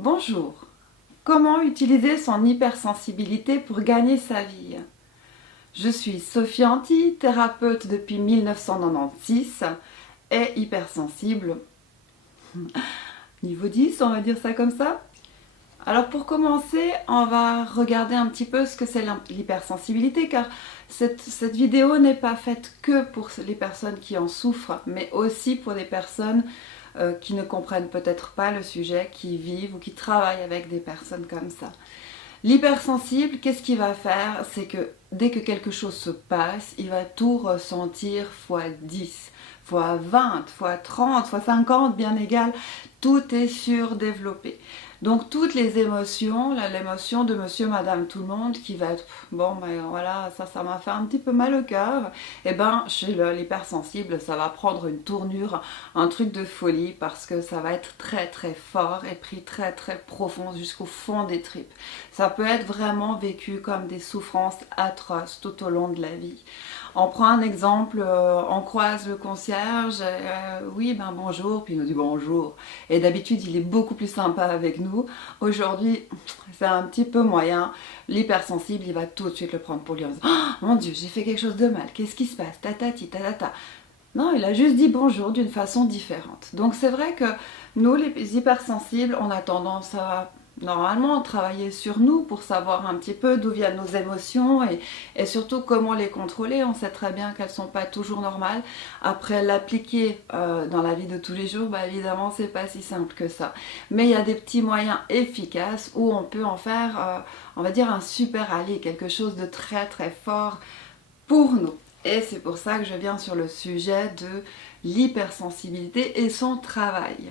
Bonjour. Comment utiliser son hypersensibilité pour gagner sa vie? Je suis Sophie Anti, thérapeute depuis 1996 et hypersensible. Niveau 10, on va dire ça comme ça. Alors pour commencer, on va regarder un petit peu ce que c'est l'hypersensibilité, car cette vidéo n'est pas faite que pour les personnes qui en souffrent, mais aussi pour les personnes qui ne comprennent peut-être pas le sujet, qui vivent ou qui travaillent avec des personnes comme ça. L'hypersensible, qu'est-ce qu'il va faire? C'est que dès que quelque chose se passe, il va tout ressentir fois 10, fois 20, fois 30, fois 50, bien égal. Tout est surdéveloppé. Donc toutes les émotions, l'émotion de monsieur, madame, tout le monde qui va être bon, ben voilà, ça m'a fait un petit peu mal au cœur. Et ben chez l'hypersensible, ça va prendre une tournure, un truc de folie parce que ça va être très très fort et pris très très profond jusqu'au fond des tripes. Ça peut être vraiment vécu comme des souffrances atroces tout au long de la vie. On prend un exemple, on croise le concierge, oui ben bonjour, puis il nous dit bonjour. Et d'habitude il est beaucoup plus sympa avec nous. Aujourd'hui c'est un petit peu moyen. L'hypersensible il va tout de suite le prendre pour lui en disant oh, mon Dieu j'ai fait quelque chose de mal, qu'est-ce qui se passe, tatati tatata. Non, il a juste dit bonjour d'une façon différente. Donc c'est vrai que nous les hypersensibles on a tendance à normalement travailler sur nous pour savoir un petit peu d'où viennent nos émotions et surtout comment les contrôler. On sait très bien qu'elles ne sont pas toujours normales. Après l'appliquer dans la vie de tous les jours, bah, évidemment c'est pas si simple que ça. Mais il y a des petits moyens efficaces où on peut en faire, on va dire un super allié, quelque chose de très très fort pour nous. Et c'est pour ça que je viens sur le sujet de l'hypersensibilité et son travail.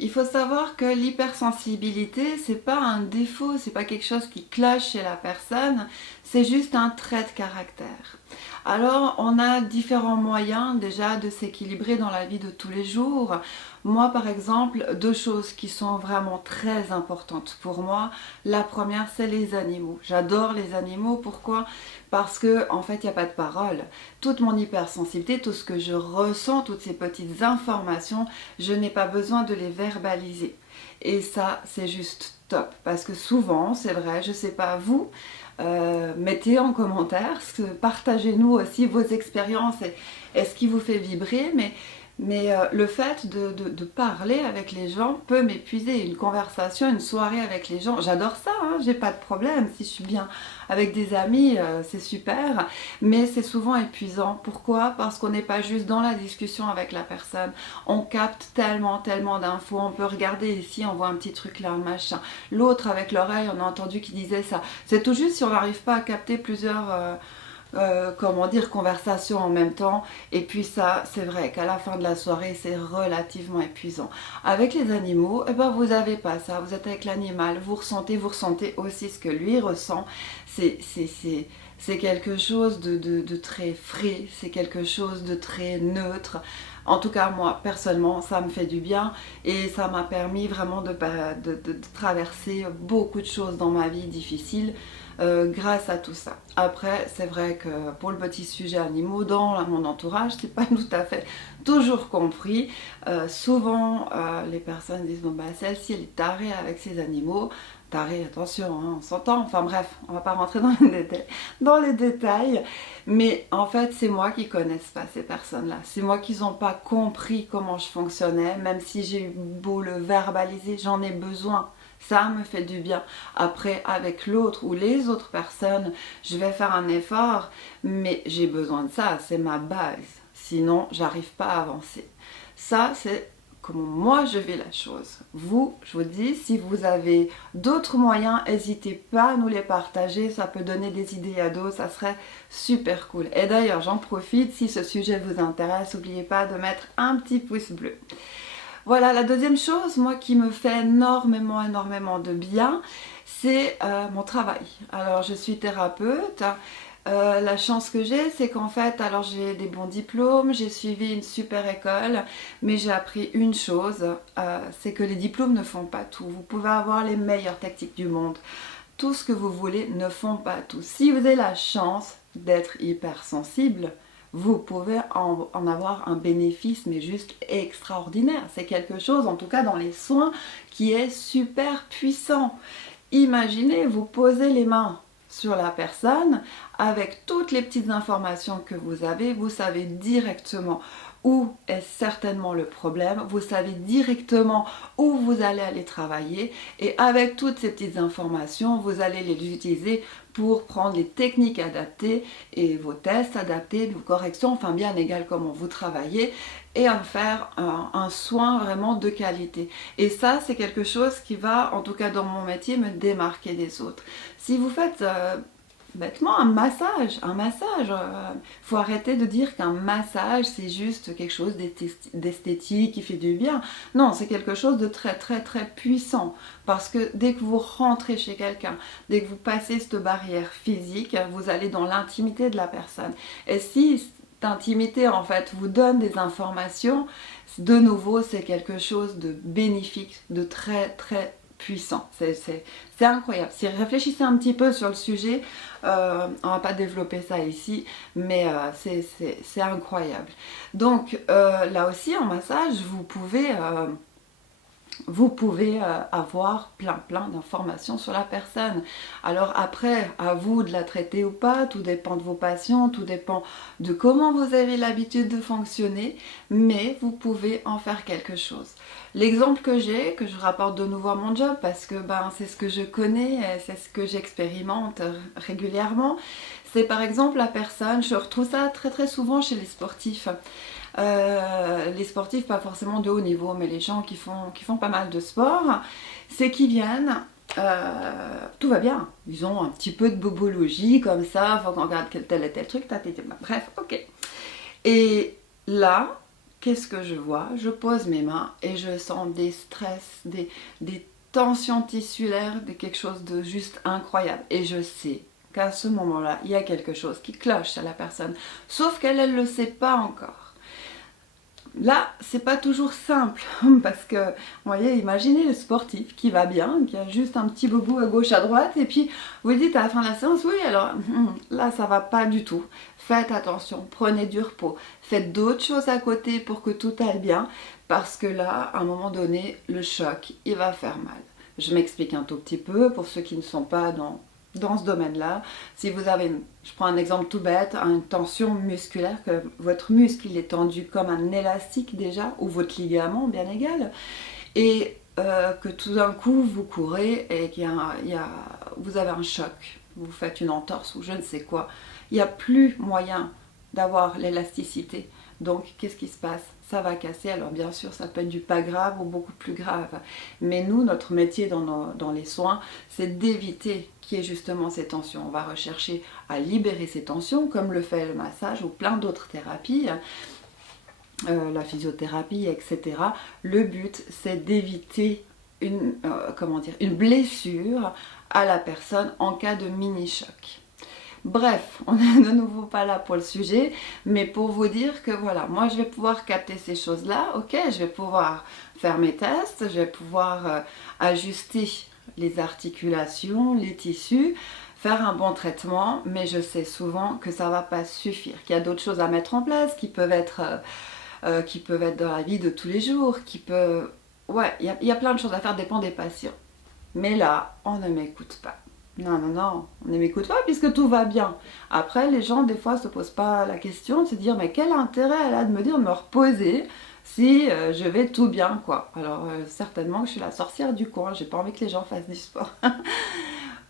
Il faut savoir que l'hypersensibilité, c'est pas un défaut, c'est pas quelque chose qui cloche chez la personne, c'est juste un trait de caractère. Alors, on a différents moyens déjà de s'équilibrer dans la vie de tous les jours. Moi, par exemple, deux choses qui sont vraiment très importantes pour moi. La première, c'est les animaux. J'adore les animaux. Pourquoi? Parce que, en fait, il n'y a pas de parole. Toute mon hypersensibilité, tout ce que je ressens, toutes ces petites informations, je n'ai pas besoin de les verbaliser. Et ça, c'est juste top. Parce que souvent, c'est vrai, je ne sais pas vous, mettez en commentaire, partagez-nous aussi vos expériences et ce qui vous fait vibrer, mais le fait de parler avec les gens peut m'épuiser. Une conversation, une soirée avec les gens, j'adore ça, hein, j'ai pas de problème. Si je suis bien avec des amis, c'est super, mais c'est souvent épuisant. Pourquoi? Parce qu'on n'est pas juste dans la discussion avec la personne. On capte tellement, tellement d'infos. On peut regarder ici, on voit un petit truc là, machin. L'autre avec l'oreille, on a entendu qu'il disait ça. C'est tout juste si on n'arrive pas à capter plusieurs comment dire, conversation en même temps. Et puis ça, c'est vrai qu'à la fin de la soirée, c'est relativement épuisant. Avec les animaux, eh ben, vous n'avez pas ça. Vous êtes avec l'animal, vous ressentez aussi ce que lui ressent. C'est quelque chose de très frais, c'est quelque chose de très neutre. En tout cas, moi, personnellement, ça me fait du bien et ça m'a permis vraiment de traverser beaucoup de choses dans ma vie difficiles grâce à tout ça. Après, c'est vrai que pour le petit sujet animaux, dans mon entourage, c'est pas tout à fait toujours compris. Souvent, les personnes disent bon, bah, celle-ci, elle est tarée avec ses animaux. Taré, attention, hein, on s'entend. Enfin bref, on va pas rentrer dans les détails. Mais en fait, c'est moi qui connaisse pas ces personnes-là. C'est moi qui n'ont pas compris comment je fonctionnais. Même si j'ai eu beau le verbaliser, j'en ai besoin. Ça me fait du bien. Après, avec l'autre ou les autres personnes, je vais faire un effort. Mais j'ai besoin de ça. C'est ma base. Sinon, j'arrive pas à avancer. Ça, c'est comment moi je vis la chose. Vous, je vous dis, si vous avez d'autres moyens, n'hésitez pas à nous les partager, ça peut donner des idées à d'autres, ça serait super cool. Et d'ailleurs, j'en profite, si ce sujet vous intéresse, n'oubliez pas de mettre un petit pouce bleu. Voilà, la deuxième chose, moi, qui me fait énormément, énormément de bien, c'est mon travail. Alors, je suis thérapeute. La chance que j'ai, c'est qu'en fait, alors j'ai des bons diplômes, j'ai suivi une super école, mais j'ai appris une chose, c'est que les diplômes ne font pas tout. Vous pouvez avoir les meilleures tactiques du monde. Tout ce que vous voulez ne font pas tout. Si vous avez la chance d'être hypersensible, vous pouvez en avoir un bénéfice, mais juste extraordinaire. C'est quelque chose, en tout cas dans les soins, qui est super puissant. Imaginez, vous posez les mains sur la personne, avec toutes les petites informations que vous savez directement où est certainement le problème, vous savez directement où vous allez aller travailler, et avec toutes ces petites informations, vous allez les utiliser pour prendre les techniques adaptées et vos tests adaptés, vos corrections, enfin bien égal comment vous travaillez, et en faire un soin vraiment de qualité. Et ça, c'est quelque chose qui va, en tout cas dans mon métier, me démarquer des autres. Si vous faites bêtement un massage, faut arrêter de dire qu'un massage c'est juste quelque chose d'esthétique qui fait du bien. Non, c'est quelque chose de très très très puissant, parce que dès que vous rentrez chez quelqu'un, dès que vous passez cette barrière physique, vous allez dans l'intimité de la personne. Et si cette intimité en fait vous donne des informations, de nouveau c'est quelque chose de bénéfique, de très très puissant. C'est incroyable. Si réfléchissez un petit peu sur le sujet, on va pas développer ça ici, mais c'est incroyable. Donc là aussi en massage, vous pouvez avoir plein d'informations sur la personne. Alors après, à vous de la traiter ou pas, tout dépend de vos patients, tout dépend de comment vous avez l'habitude de fonctionner, mais vous pouvez en faire quelque chose. L'exemple que j'ai, que je rapporte de nouveau à mon job, parce que c'est ce que je connais, c'est ce que j'expérimente régulièrement, c'est par exemple la personne, je retrouve ça très très souvent chez les sportifs. Les sportifs, pas forcément de haut niveau, mais les gens qui font pas mal de sport, c'est qu'ils viennent, tout va bien, ils ont un petit peu de bobologie comme ça, faut qu'on regarde tel et tel truc, bref, ok. Et là, qu'est-ce que je vois? Je pose mes mains et je sens des stress, des tensions tissulaires, quelque chose de juste incroyable. Et je sais qu'à ce moment-là, il y a quelque chose qui cloche à la personne, sauf qu'elle ne le sait pas encore. Là, c'est pas toujours simple, parce que, vous voyez, imaginez le sportif qui va bien, qui a juste un petit bobo à gauche, à droite, et puis vous lui dites à la fin de la séance, oui, alors là, ça va pas du tout. Faites attention, prenez du repos, faites d'autres choses à côté pour que tout aille bien, parce que là, à un moment donné, le choc, il va faire mal. Je m'explique un tout petit peu pour ceux qui ne sont pas dans ce domaine-là. Si vous avez, je prends un exemple tout bête, une tension musculaire, que votre muscle il est tendu comme un élastique déjà, ou votre ligament bien égal, et que tout d'un coup vous courez et vous avez un choc, vous faites une entorse ou je ne sais quoi, il n'y a plus moyen d'avoir l'élasticité. Donc qu'est-ce qui se passe? Ça va casser. Alors bien sûr, ça peut être du pas grave ou beaucoup plus grave. Mais nous, notre métier dans les soins, c'est d'éviter qu'il y ait justement ces tensions. On va rechercher à libérer ces tensions, comme le fait le massage ou plein d'autres thérapies, la physiothérapie, etc. Le but, c'est d'éviter une blessure à la personne en cas de mini-choc. Bref, on n'est de nouveau pas là pour le sujet, mais pour vous dire que voilà, moi je vais pouvoir capter ces choses-là, ok, je vais pouvoir faire mes tests, je vais pouvoir ajuster les articulations, les tissus, faire un bon traitement, mais je sais souvent que ça ne va pas suffire, qu'il y a d'autres choses à mettre en place qui peuvent être dans la vie de tous les jours, ouais, il y a plein de choses à faire, dépend des patients. Mais là, on ne m'écoute pas. Non, on ne m'écoute pas puisque tout va bien. Après, les gens, des fois, se posent pas la question de se dire, mais quel intérêt elle a de me dire de me reposer si je vais tout bien, quoi. Alors, certainement que je suis la sorcière du coin, j'ai pas envie que les gens fassent du sport.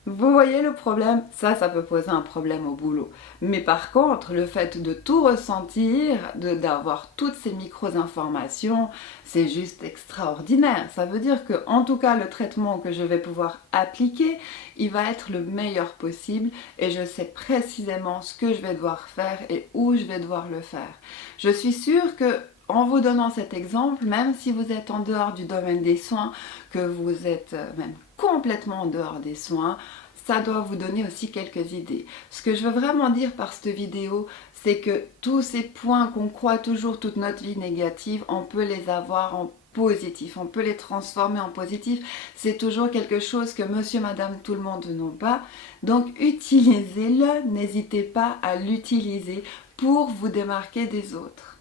Vous voyez le problème? Ça peut poser un problème au boulot. Mais par contre, le fait de tout ressentir, d'avoir toutes ces micro-informations, c'est juste extraordinaire. Ça veut dire que, en tout cas, le traitement que je vais pouvoir appliquer, il va être le meilleur possible et je sais précisément ce que je vais devoir faire et où je vais devoir le faire. Je suis sûre que en vous donnant cet exemple, même si vous êtes en dehors du domaine des soins, que vous êtes même complètement en dehors des soins, ça doit vous donner aussi quelques idées. Ce que je veux vraiment dire par cette vidéo, c'est que tous ces points qu'on croit toujours toute notre vie négative, on peut les avoir en positif, on peut les transformer en positif. C'est toujours quelque chose que monsieur, madame, tout le monde n'ont pas. Donc utilisez-le, n'hésitez pas à l'utiliser pour vous démarquer des autres.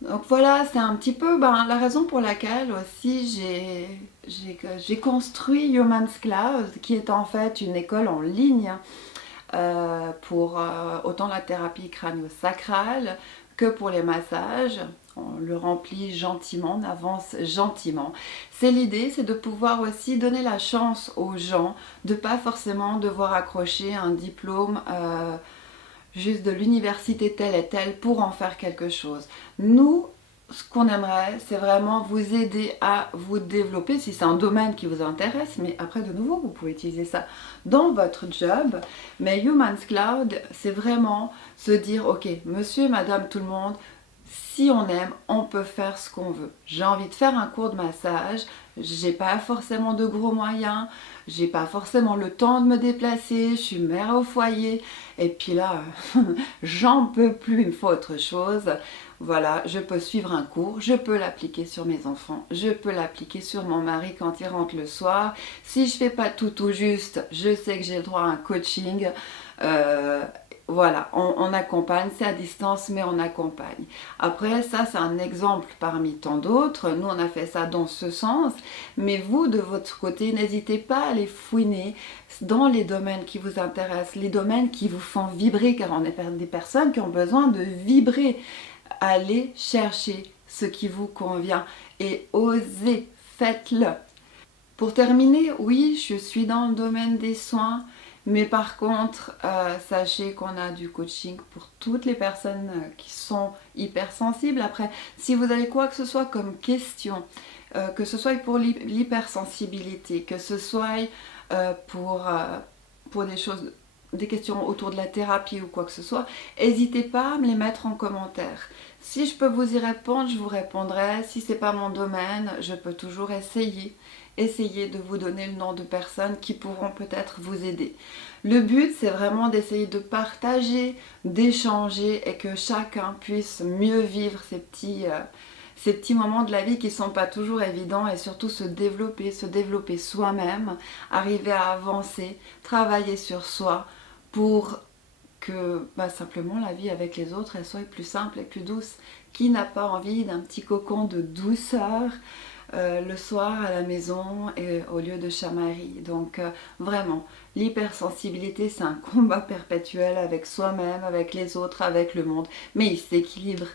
Donc voilà, c'est un petit peu la raison pour laquelle aussi j'ai construit Humans Cloud, qui est en fait une école en ligne pour autant la thérapie crânio-sacrale que pour les massages. On le remplit gentiment, on avance gentiment. C'est l'idée, c'est de pouvoir aussi donner la chance aux gens de pas forcément devoir accrocher un diplôme juste de l'université telle et telle pour en faire quelque chose. Nous, ce qu'on aimerait, c'est vraiment vous aider à vous développer si c'est un domaine qui vous intéresse, mais après de nouveau, vous pouvez utiliser ça dans votre job. Mais Humans Cloud, c'est vraiment se dire, ok, monsieur et madame tout le monde, si on aime, on peut faire ce qu'on veut. J'ai envie de faire un cours de massage, j'ai pas forcément de gros moyens, j'ai pas forcément le temps de me déplacer, je suis mère au foyer, et puis là, j'en peux plus, il me faut autre chose. Voilà, je peux suivre un cours, je peux l'appliquer sur mes enfants, je peux l'appliquer sur mon mari quand il rentre le soir. Si je fais pas tout juste, je sais que j'ai le droit à un coaching. Voilà, on accompagne, c'est à distance, mais on accompagne. Après, ça, c'est un exemple parmi tant d'autres. Nous, on a fait ça dans ce sens. Mais vous, de votre côté, n'hésitez pas à aller fouiner dans les domaines qui vous intéressent, les domaines qui vous font vibrer, car on est des personnes qui ont besoin de vibrer. Allez chercher ce qui vous convient et osez, faites-le. Pour terminer, oui, je suis dans le domaine des soins. Mais par contre, sachez qu'on a du coaching pour toutes les personnes qui sont hypersensibles. Après, si vous avez quoi que ce soit comme question, que ce soit pour l'hypersensibilité, que ce soit pour des questions autour de la thérapie ou quoi que ce soit, n'hésitez pas à me les mettre en commentaire. Si je peux vous y répondre, je vous répondrai. Si ce n'est pas mon domaine, je peux toujours essayer de vous donner le nom de personnes qui pourront peut-être vous aider. Le but, c'est vraiment d'essayer de partager, d'échanger et que chacun puisse mieux vivre ces petits moments de la vie qui ne sont pas toujours évidents et surtout se développer soi-même, arriver à avancer, travailler sur soi pour que simplement la vie avec les autres elle soit plus simple et plus douce. Qui n'a pas envie d'un petit cocon de douceur le soir à la maison et au lieu de chamaillerie. Donc vraiment, l'hypersensibilité c'est un combat perpétuel avec soi-même, avec les autres, avec le monde, mais il s'équilibre.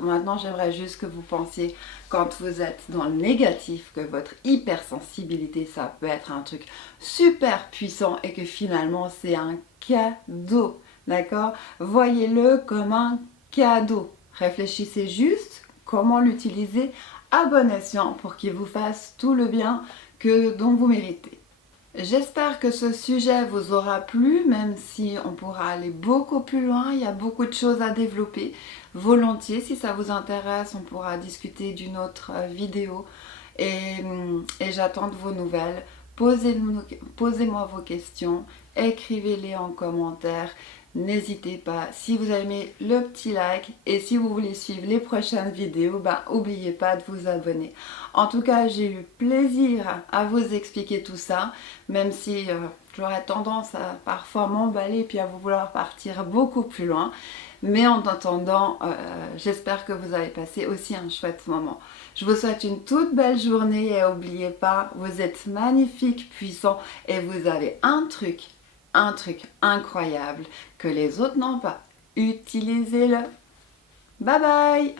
Maintenant, j'aimerais juste que vous pensiez, quand vous êtes dans le négatif, que votre hypersensibilité, ça peut être un truc super puissant et que finalement, c'est un cadeau. D'accord? Voyez-le comme un cadeau. Réfléchissez juste comment l'utiliser à bon escient pour qu'il vous fasse tout le bien dont vous méritez. J'espère que ce sujet vous aura plu, même si on pourra aller beaucoup plus loin, il y a beaucoup de choses à développer. Volontiers, si ça vous intéresse, on pourra discuter d'une autre vidéo et j'attends de vos nouvelles. Posez-moi vos questions, écrivez-les en commentaire. N'hésitez pas, si vous avez aimé le petit like et si vous voulez suivre les prochaines vidéos, n'oubliez pas de vous abonner. En tout cas, j'ai eu plaisir à vous expliquer tout ça, même si j'aurais tendance à parfois m'emballer puis à vouloir partir beaucoup plus loin. Mais en attendant, j'espère que vous avez passé aussi un chouette moment. Je vous souhaite une toute belle journée et n'oubliez pas, vous êtes magnifique, puissant et vous avez un truc incroyable que les autres n'ont pas. Utilisez-le. Bye bye!